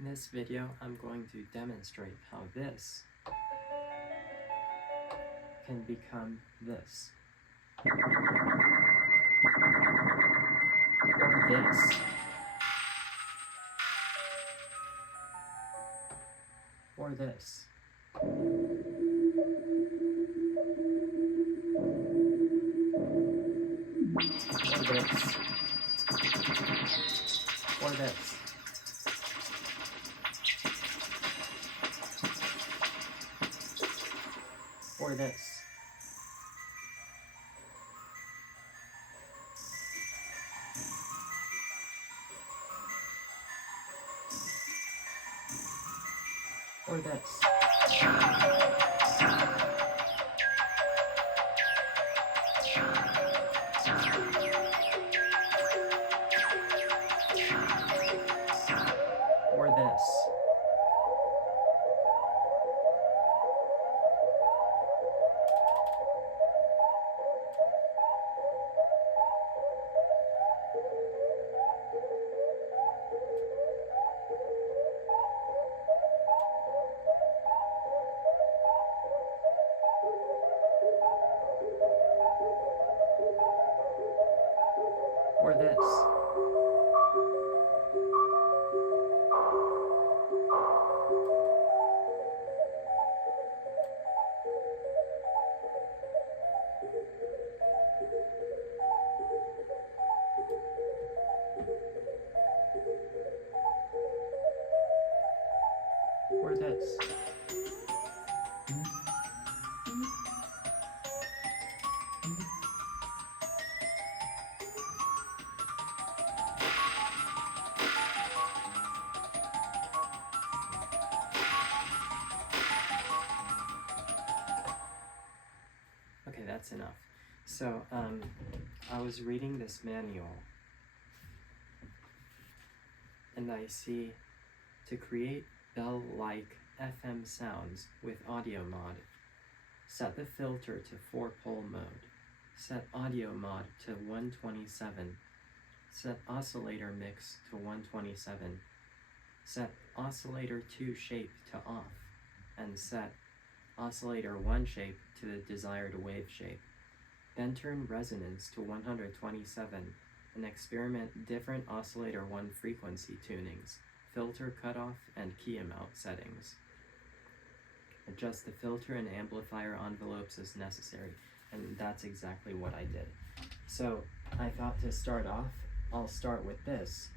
In this video, I'm going to demonstrate how this can become this, or this, or this. Or this. Or this. Or this. Or this. Or this. Or this. Or this. Okay, that's enough. So, I was reading this manual, and I see to create bell-like FM sounds with audio mod, set the filter to 4-pole mode, set audio mod to 127, set oscillator mix to 127, set oscillator 2 shape to off, and set oscillator 1 shape to the desired wave shape. Then turn resonance to 127 and experiment different oscillator 1 frequency tunings, filter cutoff, and key amount settings. Adjust the filter and amplifier envelopes as necessary, and that's exactly what I did. So I thought to start off, I'll start with this.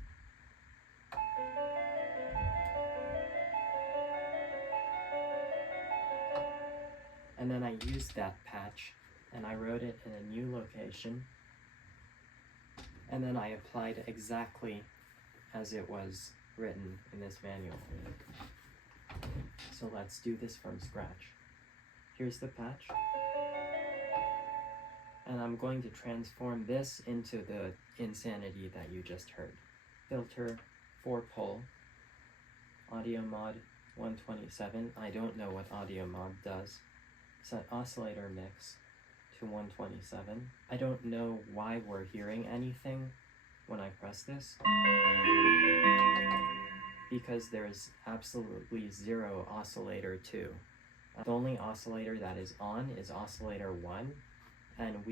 And then I used that patch and I wrote it in a new location, and then I applied exactly as it was written in this manual. So let's do this from scratch. Here's the patch, and I'm going to transform this into the insanity that you just heard. Filter 4-pole, audio mod 127. I don't know what audio mod does. Set oscillator mix to 127. I don't know why we're hearing anything when I press this, because there's absolutely zero oscillator 2. The only oscillator that is on is oscillator 1, and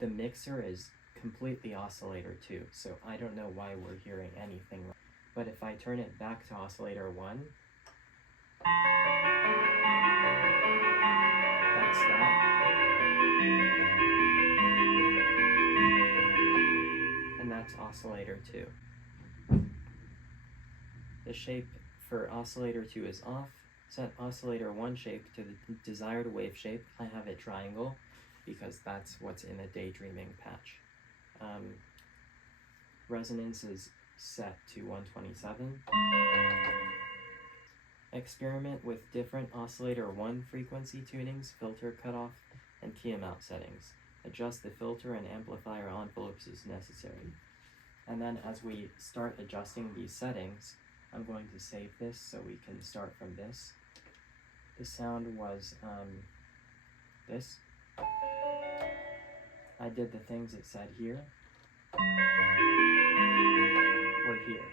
the mixer is completely oscillator 2, so I don't know why we're hearing anything. But if I turn it back to oscillator 1, that's that. And that's oscillator 2. The shape for oscillator 2 is off. Set oscillator 1 shape to the desired wave shape. I have it triangle because that's what's in the Daydreaming patch. Resonance is set to 127. Experiment with different oscillator 1 frequency tunings, filter cutoff, and key amount settings. Adjust the filter and amplifier envelopes as necessary. And then as we start adjusting these settings, I'm going to save this so we can start from this. The sound was this. I did the things it said here, or here.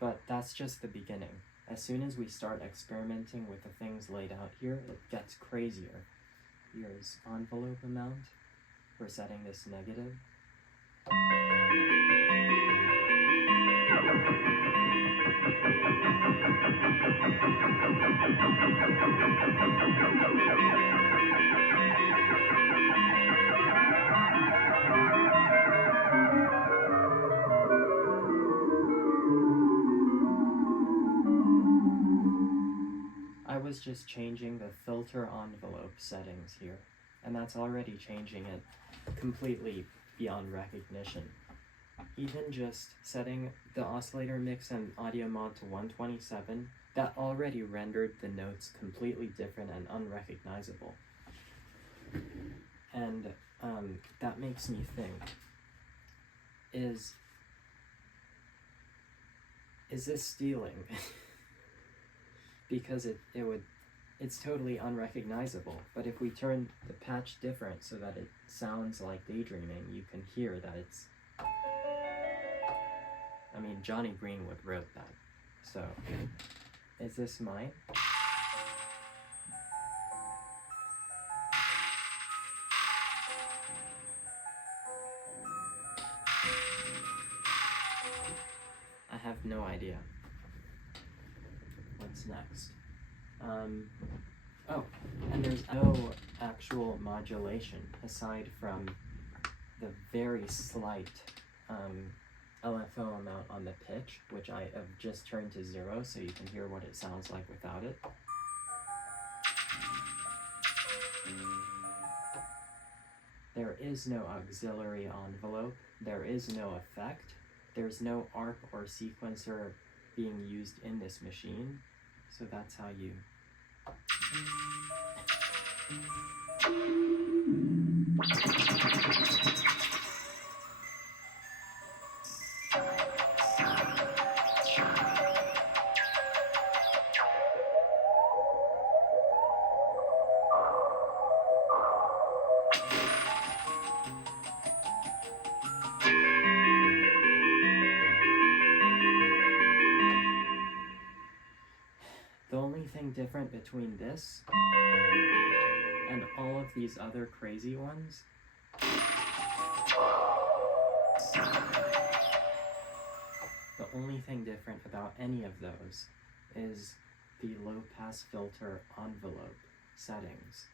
But that's just the beginning. As soon as we start experimenting with the things laid out here, it gets crazier. Here's envelope amount. We're setting this negative. I was just changing the filter envelope settings here, and that's already changing it completely beyond recognition. Even just setting the oscillator mix and audio mod to 127, that already rendered the notes completely different and unrecognizable. And that makes me think, is this stealing? Because it's totally unrecognizable. But if we turn the patch different so that it sounds like Daydreaming, you can hear that it's, I mean, Johnny Greenwood wrote that. So, is this mine? I have no idea. What's next? Oh, and there's no actual modulation aside from the very slight LFO amount on the pitch, which I have just turned to 0 so you can hear what it sounds like without it. There is no auxiliary envelope, there is no effect, there's no arc or sequencer being used in this machine, so that's how you The only thing different between this and all of these other crazy ones the only thing different about any of those is the low pass filter envelope settings.